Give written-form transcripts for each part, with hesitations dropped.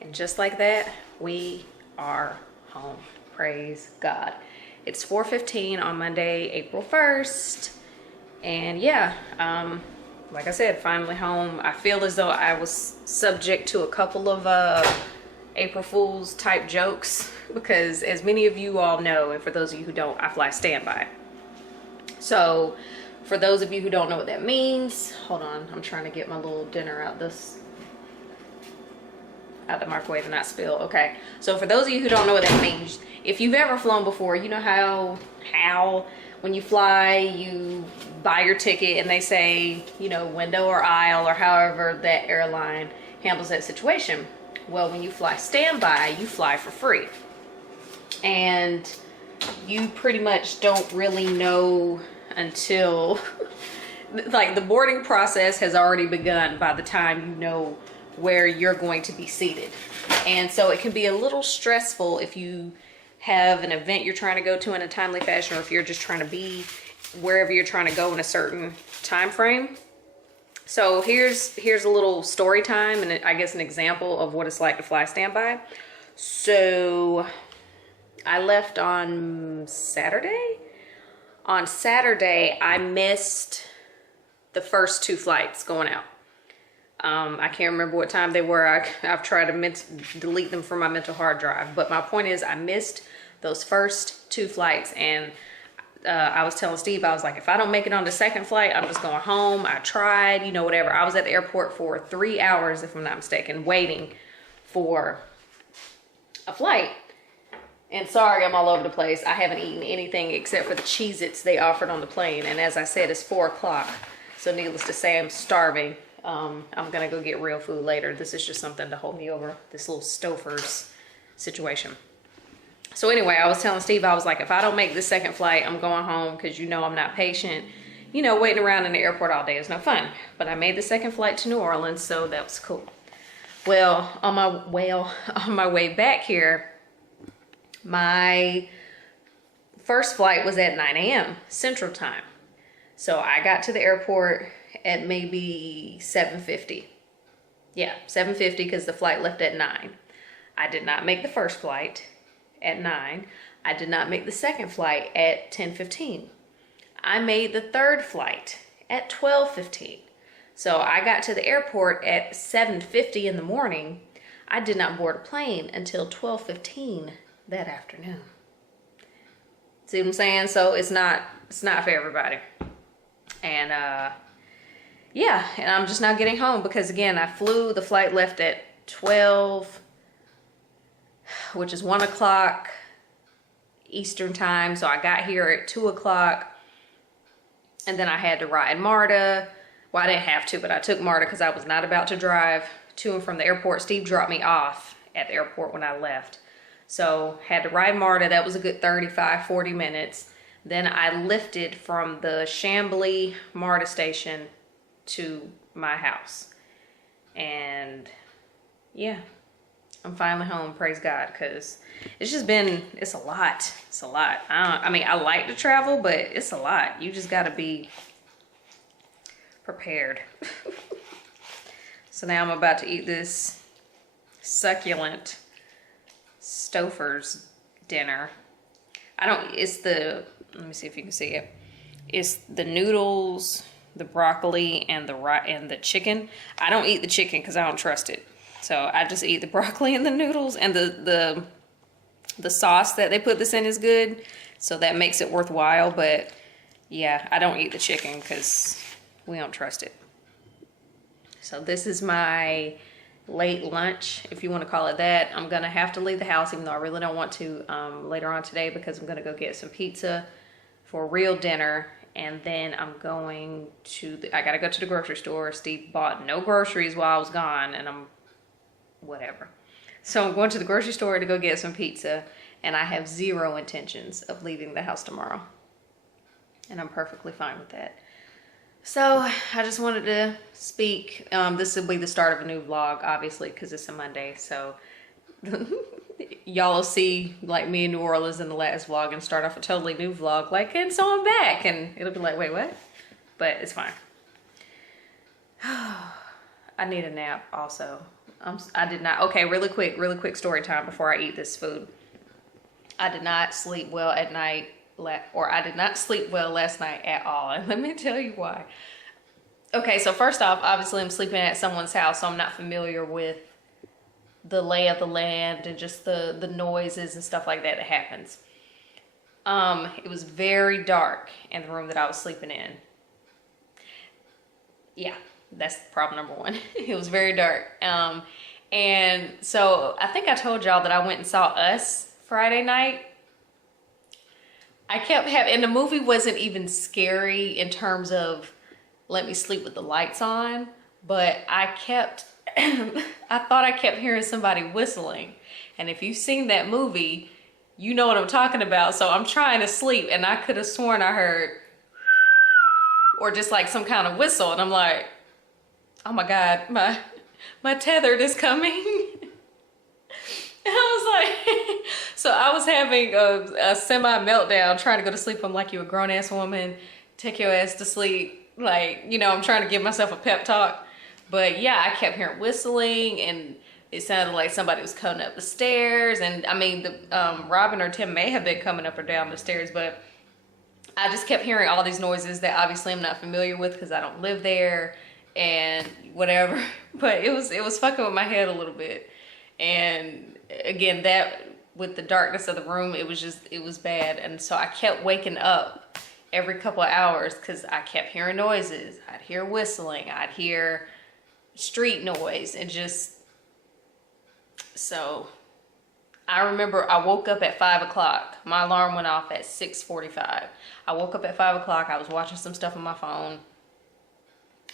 And just like that, we are home. Praise God. It's 4:15 on Monday, April 1st. And yeah, like I said, finally home. I feel as though I was subject to a couple of April Fool's type jokes because, as many of you all know, and for those of you who don't, I fly standby. So for those of you who don't know what that means, hold on, I'm trying to get my little dinner out the microwave and not spill. Okay, so for those of you who don't know what that means, if you've ever flown before, you know how when you fly, you buy your ticket and they say, you know, window or aisle or however that airline handles that situation. Well, when you fly standby, you fly for free. And you pretty much don't really know until like the boarding process has already begun by the time you know where you're going to be seated. And so it can be a little stressful if you have an event you're trying to go to in a timely fashion, or if you're just trying to be wherever you're trying to go in a certain time frame. So here's a little story time and I guess an example of what it's like to fly standby. So I left on Saturday. On Saturday, I missed the first 2 flights going out. I can't remember what time they were. I've tried to delete them from my mental hard drive. But my point is I missed those first 2 flights. And I was telling Steve, I was like, if I don't make it on the second flight, I'm just going home. I tried, you know, whatever. I was at the airport for 3 hours, if I'm not mistaken, waiting for a flight. And sorry, I'm all over the place. I haven't eaten anything except for the Cheez-Its they offered on the plane. And as I said, it's 4 o'clock. So needless to say, I'm starving. I'm gonna go get real food later. This is just something to hold me over this little Stouffer's situation. So anyway, I was telling Steve, I was like, if I don't make the second flight, I'm going home because you know I'm not patient. You know, waiting around in the airport all day is no fun. But I made the second flight to New Orleans, so that was cool. Well, on my way back here, my first flight was at 9 a.m. Central Time. So I got to the airport at maybe 7:50. Yeah, 7:50 because the flight left at 9. I did not make the first flight at 9. I did not make the second flight at 10:15. I made the third flight at 12:15. So I got to the airport at 7:50 in the morning. I did not board a plane until 12:15 that afternoon. See what I'm saying? So it's not for everybody. And yeah, and I'm just now getting home because again, I flew, the flight left at 12, which is 1 o'clock Eastern time. So I got here at 2 o'clock and then I had to ride MARTA. Well, I didn't have to, but I took MARTA because I was not about to drive to and from the airport. Steve dropped me off at the airport when I left. So had to ride MARTA. That was a good 35, 40 minutes. Then I lifted from the Chambly MARTA station to my house. And yeah, I'm finally home, praise God, because it's just been, it's a lot. It's a lot. I mean, I like to travel, but it's a lot. You just got to be prepared. So now I'm about to eat this succulent Stouffer's dinner. It's the, let me see if you can see it. It's the noodles, the broccoli, and the chicken. I don't eat the chicken because I don't trust it. So I just eat the broccoli and the noodles, and the sauce that they put this in is good. So that makes it worthwhile. But yeah, I don't eat the chicken because we don't trust it. So this is my late lunch, if you want to call it that. I'm gonna have to leave the house, even though I really don't want to later on today, because I'm gonna go get some pizza for a real dinner, and then I'm going to I gotta go to the grocery store. Steve bought no groceries while I was gone, and I'm whatever. So I'm going to the grocery store to go get some pizza, and I have zero intentions of leaving the house tomorrow, and I'm perfectly fine with that. So I just wanted to speak. This will be the start of a new vlog, obviously, because it's a Monday. So y'all will see like me in New Orleans in the last vlog and start off a totally new vlog like, and so I'm back. And it'll be like, wait, what? But it's fine. I need a nap also. I did not. Okay, really quick story time before I eat this food. I did not sleep well at night, or I did not sleep well last night at all. And let me tell you why. Okay, so first off, obviously I'm sleeping at someone's house, so I'm not familiar with the lay of the land and just the noises and stuff like that happens. It was very dark in the room that I was sleeping in. Yeah, that's problem number one. It was very dark. And so I think I told y'all that I went and saw Us Friday night. I kept having, and the movie wasn't even scary in terms of let me sleep with the lights on, but I thought I kept hearing somebody whistling. And if you've seen that movie, you know what I'm talking about. So I'm trying to sleep and I could have sworn I heard, or just like some kind of whistle. And I'm like, oh my God, my tethered is coming. And I was like, so I was having a semi meltdown trying to go to sleep. I'm like, you a grown ass woman, take your ass to sleep. Like, you know, I'm trying to give myself a pep talk. But yeah, I kept hearing whistling and it sounded like somebody was coming up the stairs. And I mean, Robin or Tim may have been coming up or down the stairs, but I just kept hearing all these noises that obviously I'm not familiar with because I don't live there and whatever. But it was fucking with my head a little bit. And again, that with the darkness of the room, it was bad. And so I kept waking up every couple of hours because I kept hearing noises. I'd hear whistling, I'd hear street noise, and just, so I remember I woke up at 5 o'clock. My alarm went off at 6:45. I woke up at 5 o'clock. I was watching some stuff on my phone.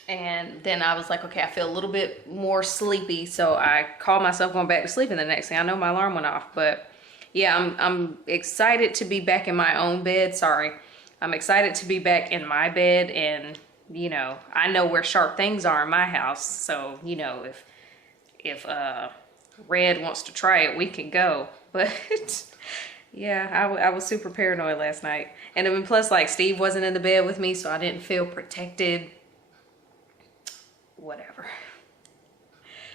And then I was like, okay, I feel a little bit more sleepy. So I called myself going back to sleep, and the next thing I know, my alarm went off. But yeah, I'm excited to be back in my own bed. Sorry. I'm excited to be back in my bed, and you know, I know where sharp things are in my house. So, you know, if Red wants to try it, we can go. But yeah, I was super paranoid last night. And then plus, like, Steve wasn't in the bed with me, so I didn't feel protected. Whatever.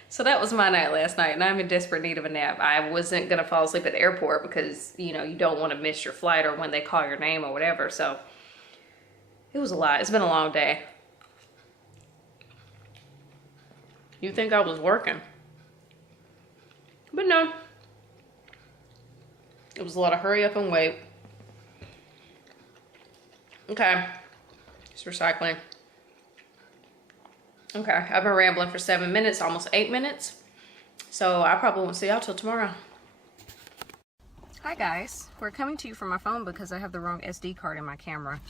So that was my night last night, and I'm in desperate need of a nap. I wasn't gonna fall asleep at the airport because, you know, you don't want to miss your flight or when they call your name or whatever. So it was a lot. It's been a long day. You think I was working, but no. It was a lot of hurry up and wait. Okay, just recycling. Okay, I've been rambling for 7 minutes, almost 8 minutes. So I probably won't see y'all till tomorrow. Hi guys, we're coming to you from my phone because I have the wrong SD card in my camera.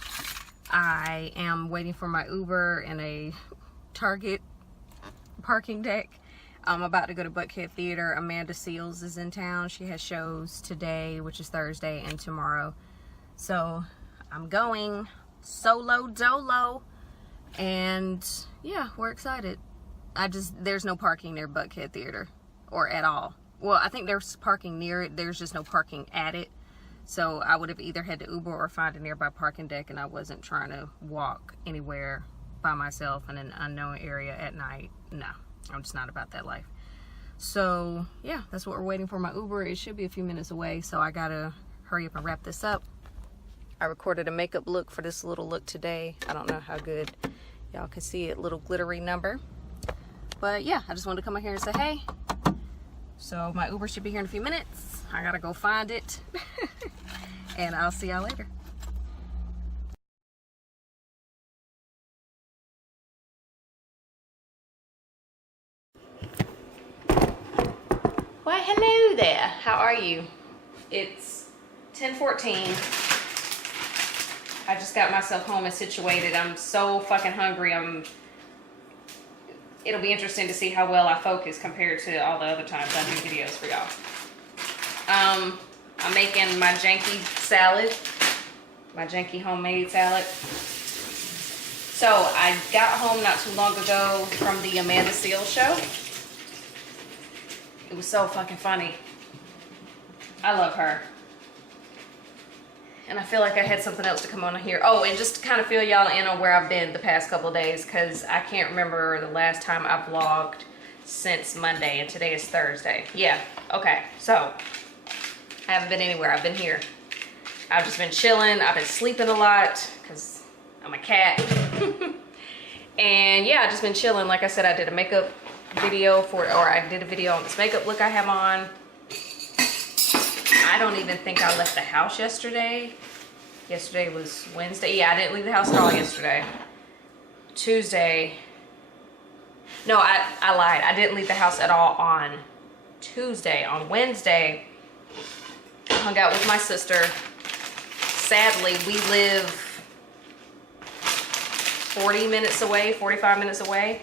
I am waiting for my Uber in a Target parking deck. I'm about to go to Buckhead Theater. Amanda Seales is in town. She has shows today, which is Thursday, and tomorrow. So I'm going solo dolo. And yeah, we're excited. There's no parking near Buckhead Theater, or at all. Well, I think there's parking near it. There's just no parking at it. So I would have either had to Uber or find a nearby parking deck, and I wasn't trying to walk anywhere by myself in an unknown area at night. No, I'm just not about that life. So yeah, that's what we're waiting for. My Uber, it should be a few minutes away, so I gotta hurry up and wrap this up. I recorded a makeup look for this little look today. I don't know how good y'all can see it, little glittery number. But yeah, I just wanted to come out here and say hey. So my Uber should be here in a few minutes. I gotta go find it. And I'll see y'all later. Why, hello there. How are you? It's 10:14. I just got myself home and situated. I'm so fucking hungry. It'll be interesting to see how well I focus compared to all the other times I do videos for y'all. I'm making my janky salad, my janky homemade salad. So I got home not too long ago from the Amanda Seales show. It was so fucking funny. I love her. And I feel like I had something else to come on here. Oh, and just to kind of fill y'all in on where I've been the past couple of days, because I can't remember the last time I vlogged since Monday, and today is Thursday. Yeah, okay, so I haven't been anywhere. I've been here. I've just been chilling. I've been sleeping a lot because I'm a cat. And yeah, I've just been chilling. Like I said, I did a makeup video I did a video on this makeup look I have on. I don't even think I left the house yesterday. Yesterday was Wednesday. Yeah, I didn't leave the house at all yesterday. Tuesday. No, I lied. I didn't leave the house at all on Tuesday. On Wednesday, I hung out with my sister. Sadly, we live 40 minutes away, 45 minutes away,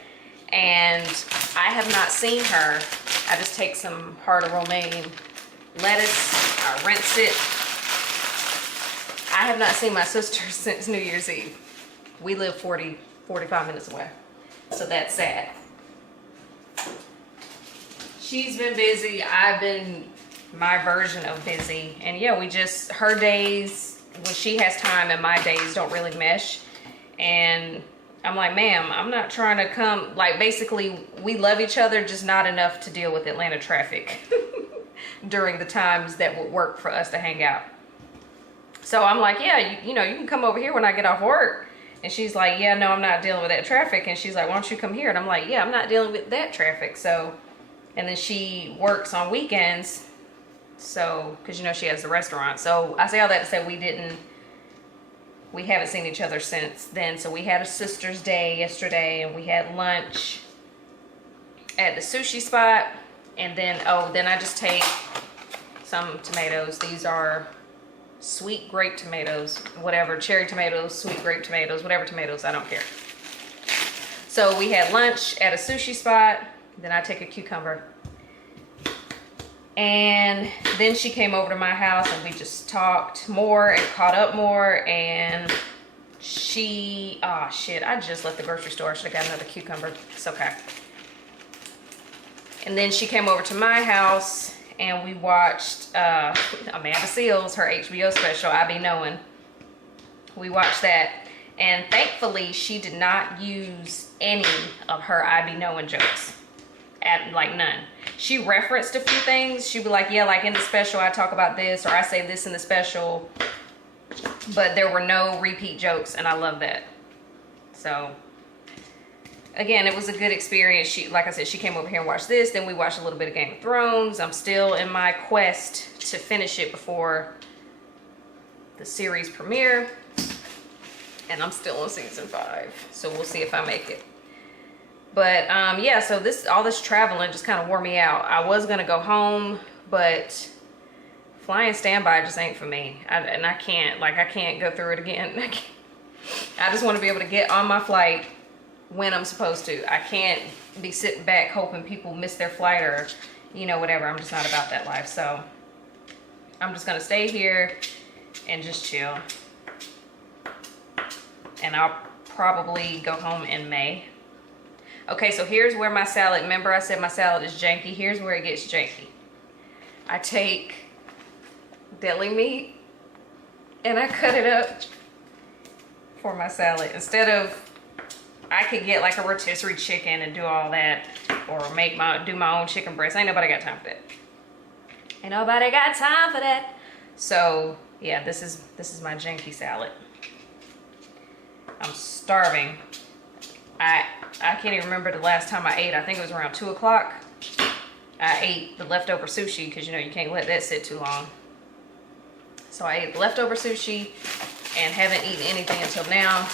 and I have not seen her. I just take some heart of romaine lettuce, I rinse it. I have not seen my sister since New Year's Eve. We live 45 minutes away, so that's sad. She's been busy, I've been my version of busy, and yeah, her days, when she has time and my days don't really mesh. And I'm like, ma'am, I'm not trying to come, like, basically we love each other, just not enough to deal with Atlanta traffic during the times that would work for us to hang out. So I'm like, yeah, you know, you can come over here when I get off work. And she's like, yeah, no, I'm not dealing with that traffic. And she's like, why don't you come here? And I'm like, yeah, I'm not dealing with that traffic. So, and then she works on weekends. So, because, you know, she has the restaurant. So I say all that to say we haven't seen each other since then. So we had a sister's day yesterday, and we had lunch at the sushi spot. And then, then I just take some tomatoes. These are sweet grape tomatoes, whatever, cherry tomatoes, sweet grape tomatoes, whatever tomatoes, I don't care. So we had lunch at a sushi spot. Then I take a cucumber. And then she came over to my house and we just talked more and caught up more. And she, oh shit, I just left the grocery store. I should have got another cucumber. It's okay. And then she came over to my house and we watched Amanda Seals, her HBO special, I Be Knowing. We watched that. And thankfully, she did not use any of her I Be Knowing jokes. Like none. She referenced a few things. She'd be like, yeah, like in the special I talk about this, or I say this in the special, but there were no repeat jokes, and I love that. So again, it was a good experience. She, like I said, she came over here and watched this, then we watched a little bit of Game of Thrones. I'm still in my quest to finish it before the series premiere, and I'm still on season 5, so we'll see if I make it. But yeah, so all this traveling just kind of wore me out. I was gonna go home, but flying standby just ain't for me. I can't go through it again. I just want to be able to get on my flight when I'm supposed to. I can't be sitting back hoping people miss their flight or, you know, whatever. I'm just not about that life. So I'm just gonna stay here and just chill. And I'll probably go home in May. Okay, so here's where my salad, remember I said my salad is janky. Here's where it gets janky. I take deli meat and I cut it up for my salad. Instead of, I could get like a rotisserie chicken and do all that, or do my own chicken breast. Ain't nobody got time for that. Ain't nobody got time for that. So yeah, this is my janky salad. I'm starving. I can't even remember the last time I ate. I think it was around 2 o'clock. I ate the leftover sushi because, you know, you can't let that sit too long. So I ate the leftover sushi and haven't eaten anything until now.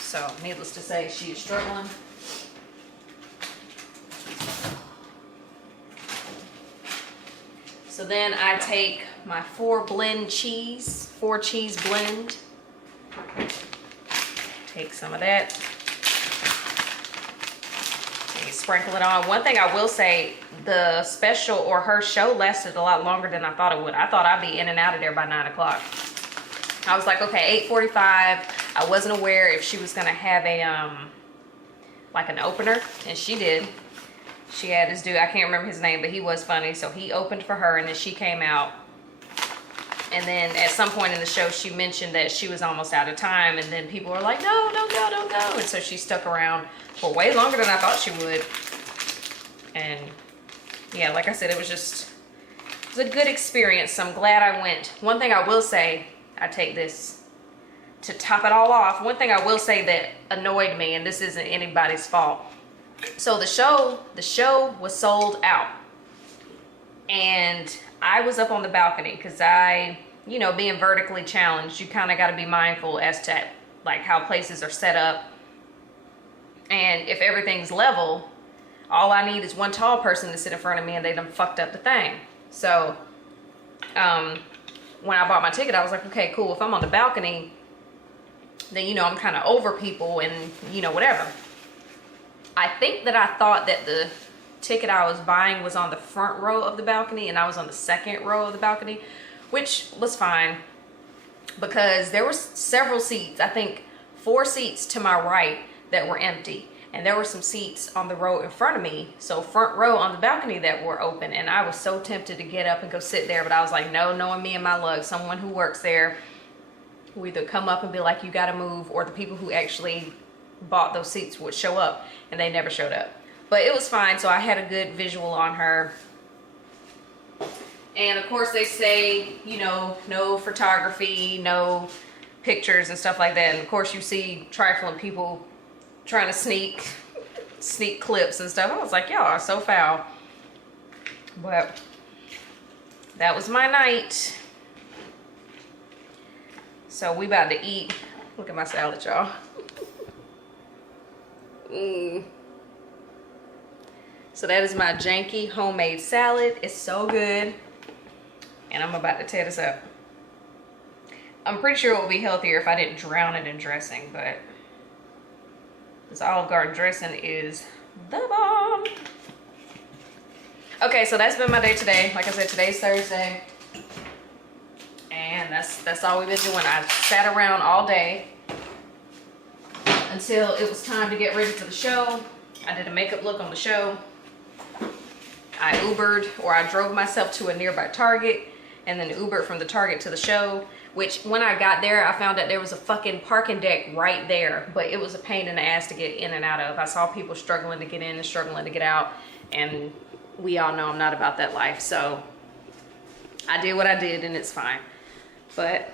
So needless to say, she is struggling. So then I take my 4 cheese blend. Take some of that. Sprinkle it on. One thing I will say, the special or her show lasted a lot longer than I thought it would. I thought I'd be in and out of there by 9 o'clock. I was like, okay, 8:45. I wasn't aware if she was gonna have a like an opener, and she did. She had this dude, I can't remember his name, but he was funny. So he opened for her, and then she came out. And then at some point in the show, she mentioned that she was almost out of time, and then people were like, no, don't go, don't go. And so she stuck around for way longer than I thought she would. And yeah, like I said, it was a good experience. So I'm glad I went. One thing I will say, I take this to top it all off. One thing I will say that annoyed me, and this isn't anybody's fault. So the show was sold out. And I was up on the balcony because being vertically challenged, you kind of got to be mindful as to like how places are set up. And if everything's level, all I need is one tall person to sit in front of me and they done fucked up the thing. So when I bought my ticket, I was like, okay, cool. If I'm on the balcony, then, I'm kind of over people and, whatever. I think that I thought that the ticket I was buying was on the front row of the balcony and I was on the second row of the balcony, which was fine because there were several seats, I think 4 seats to my right that were empty, and there were some seats on the row in front of me, so front row on the balcony, that were open. And I was so tempted to get up and go sit there, but I was like, no, knowing me and my luck, someone who works there will either come up and be like, you gotta move, or the people who actually bought those seats would show up, and they never showed up. But it was fine, so I had a good visual on her. And of course they say, no photography, no pictures and stuff like that. And of course you see trifling people trying to sneak clips and stuff. I was like, y'all are so foul. But that was my night. So we about to eat. Look at my salad, y'all. So that is my janky homemade salad. It's so good. And I'm about to tear this up. I'm pretty sure it would be healthier if I didn't drown it in dressing, but this Olive Garden dressing is the bomb. Okay, so that's been my day today. Like I said, today's Thursday. And that's all we've been doing. I sat around all day until it was time to get ready for the show. I did a makeup look on the show. I Ubered, or I drove myself to a nearby Target and then Ubered from the Target to the show, which when I got there, I found out there was a fucking parking deck right there, but it was a pain in the ass to get in and out of. I saw people struggling to get in and struggling to get out, and we all know I'm not about that life, so I did what I did and it's fine. But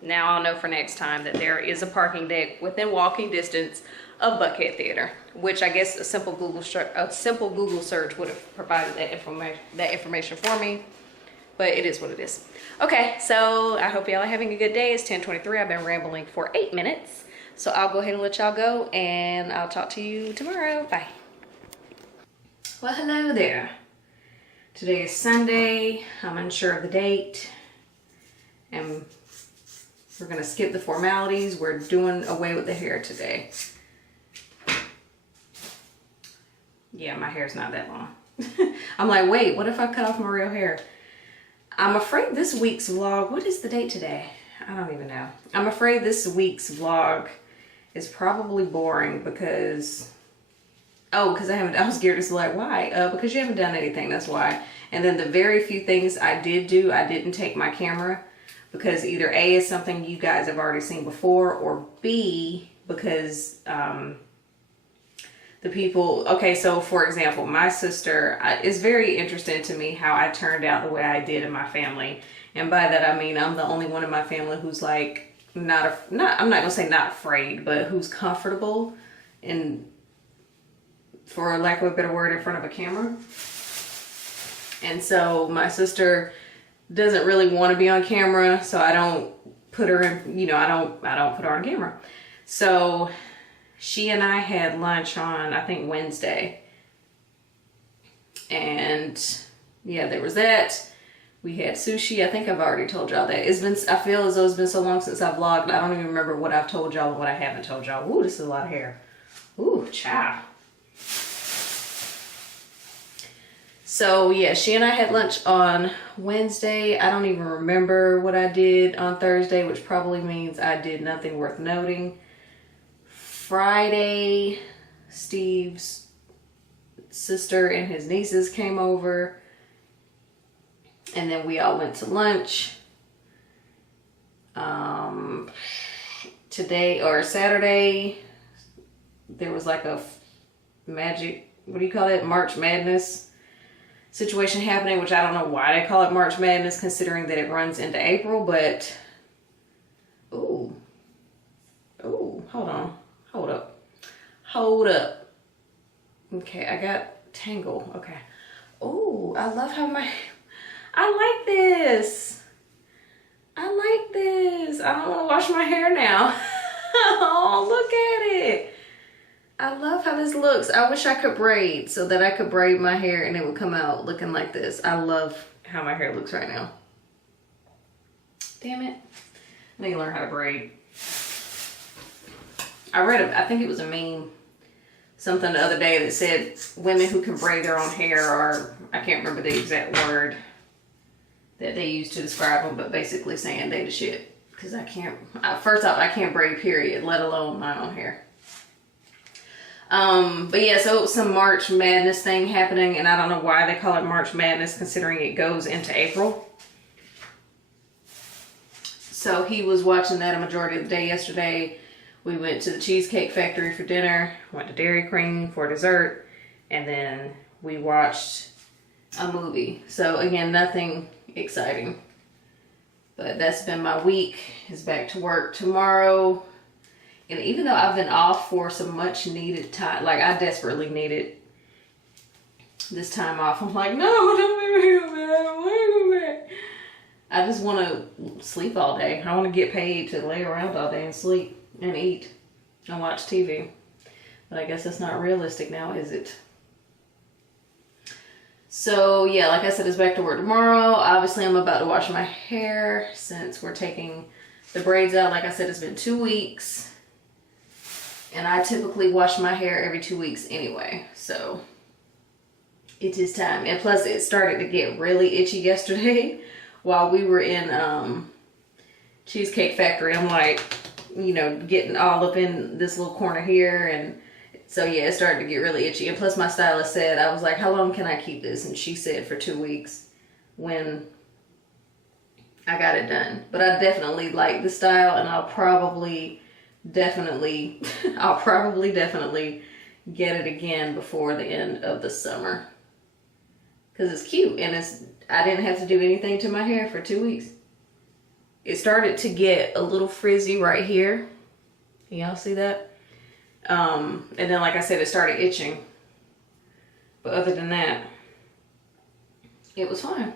now I'll know for next time that there is a parking deck within walking distance of Buckhead Theater, which I guess a simple Google search would have provided that information for me. But it is what it is. Okay, so I hope y'all are having a good day. It's 10:23. I've been rambling for 8 minutes, so I'll go ahead and let y'all go, and I'll talk to you tomorrow. Bye. Well, hello there. Today is Sunday. I'm unsure of the date, and we're gonna skip the formalities. We're doing away with the hair today. Yeah, my hair's not that long. I'm like, wait, what if I cut off my real hair? I'm afraid this week's vlog, what is the date today? I don't even know. I'm afraid this week's vlog is probably boring because, I was scared to like, why? Because you haven't done anything, that's why. And then the very few things I did do, I didn't take my camera because either A, is something you guys have already seen before, or B, because, the people, okay, so for example, my sister, it's very interesting to me how I turned out the way I did in my family. And by that, I mean, I'm the only one in my family who's like, I'm not gonna say not afraid, but who's comfortable in, for lack of a better word, in front of a camera. And so my sister doesn't really want to be on camera, so I don't put her in, I don't put her on camera. So she and I had lunch on, I think, Wednesday. And yeah, there was that. We had sushi. I think I've already told y'all that. I feel as though it's been so long since I've vlogged. I don't even remember what I've told y'all and what I haven't told y'all. Ooh, this is a lot of hair. Ooh, child. So yeah, she and I had lunch on Wednesday. I don't even remember what I did on Thursday, which probably means I did nothing worth noting. Friday, Steve's sister and his nieces came over, and then we all went to lunch. Today, or Saturday, there was like a magic what do you call it? March Madness situation happening, which I don't know why they call it March Madness considering that it runs into April, but ooh, hold on, hold up. Okay, I got tangle. Okay. Oh, I love how I like this. I don't want to wash my hair now. Oh, look at it. I love how this looks. I wish I could braid so that I could braid my hair and it would come out looking like this. I love how my hair looks right now. Damn it. I need to learn how to braid. I think it was a meme, something the other day that said women who can braid their own hair are, I can't remember the exact word that they used to describe them, but basically saying they the shit. Because first off, I can't braid, period, let alone my own hair. But yeah, so it was some March Madness thing happening, and I don't know why they call it March Madness considering it goes into April. So he was watching that a majority of the day yesterday. We went to the Cheesecake Factory for dinner, went to Dairy Queen for dessert, and then we watched a movie. So again, nothing exciting. But that's been my week. Is back to work tomorrow. And even though I've been off for some much needed time, like I desperately needed this time off. I'm like, no, don't make me go back. I don't want to go back. I just want to sleep all day. I want to get paid to lay around all day and sleep and eat and watch TV. But I guess that's not realistic now, is it? So yeah, like I said, it's back to work tomorrow. Obviously, I'm about to wash my hair since we're taking the braids out. Like I said, it's been 2 weeks. And I typically wash my hair every 2 weeks anyway. So it is time. And plus, it started to get really itchy yesterday while we were in Cheesecake Factory. I'm like, you know, getting all up in this little corner here, and so yeah, it started to get really itchy. And plus my stylist said, I was like, how long can I keep this? And she said for 2 weeks when I got it done. But I definitely like the style, and I'll probably definitely get it again before the end of the summer. Cause it's cute, and I didn't have to do anything to my hair for 2 weeks. It started to get a little frizzy right here. Can y'all see that? And then, like I said, it started itching. But other than that, it was fine.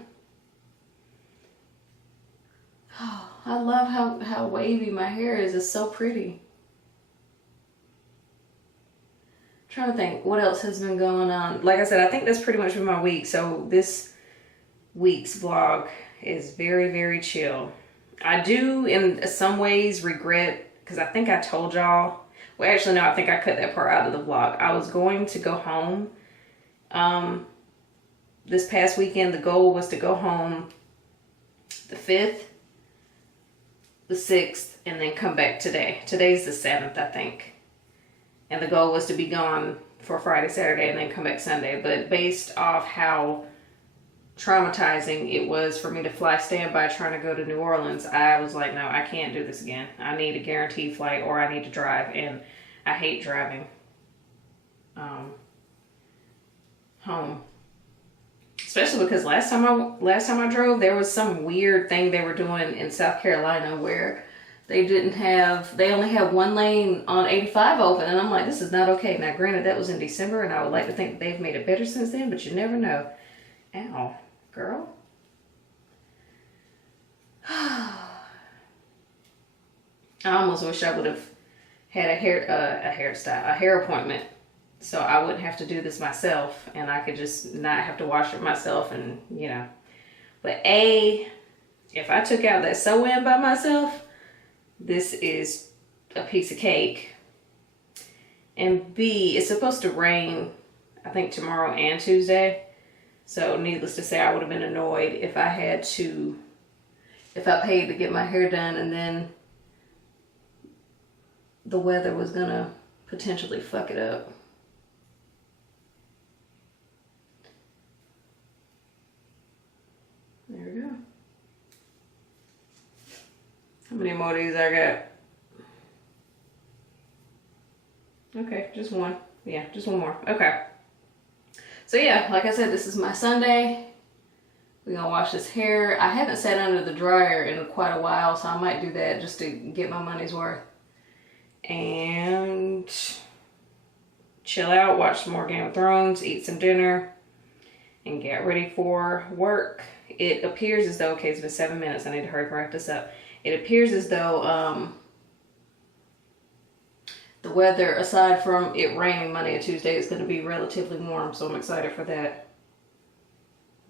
Oh, I love how wavy my hair is. It's so pretty. I'm trying to think what else has been going on. Like I said, I think that's pretty much been my week. So this week's vlog is very, very chill. I do, in some ways, regret, because I think I told y'all, well, actually, no, I think I cut that part out of the vlog. I was going to go home this past weekend. The goal was to go home the 5th, the 6th, and then come back today. Today's the 7th, I think. And the goal was to be gone for Friday, Saturday, and then come back Sunday. But based off how traumatizing it was for me to fly standby trying to go to New Orleans, I was like, no, I can't do this again. I need a guaranteed flight, or I need to drive, and I hate driving home, especially because last time I drove, there was some weird thing they were doing in South Carolina where they only had one lane on 85 open, and I'm like, this is not okay. Now granted, that was in December, and I would like to think they've made it better since then, but you never know. Ow, girl. I almost wish I would have had a hair appointment, so I wouldn't have to do this myself, and I could just not have to wash it myself, and you know. But if I took out that sew-in by myself, this is a piece of cake. And B, it's supposed to rain, I think, tomorrow and Tuesday. So needless to say, I would have been annoyed if I paid to get my hair done and then the weather was gonna potentially fuck it up. There we go. How many more of these I got? Okay, just one. Yeah, just one more. Okay. So yeah, like I said, this is my Sunday. We're gonna wash this hair. I haven't sat under the dryer in quite a while, so I might do that just to get my money's worth. And chill out, watch some more Game of Thrones, eat some dinner, and get ready for work. It appears as though, okay, it's been 7 minutes. I need to hurry and wrap this up. It appears as though the weather, aside from it raining Monday and Tuesday, is going to be relatively warm, so I'm excited for that.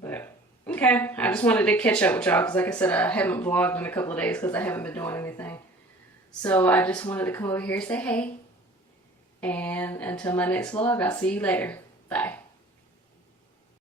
But, okay, I just wanted to catch up with y'all, because like I said, I haven't vlogged in a couple of days because I haven't been doing anything. So I just wanted to come over here and say hey. And until my next vlog, I'll see you later. Bye.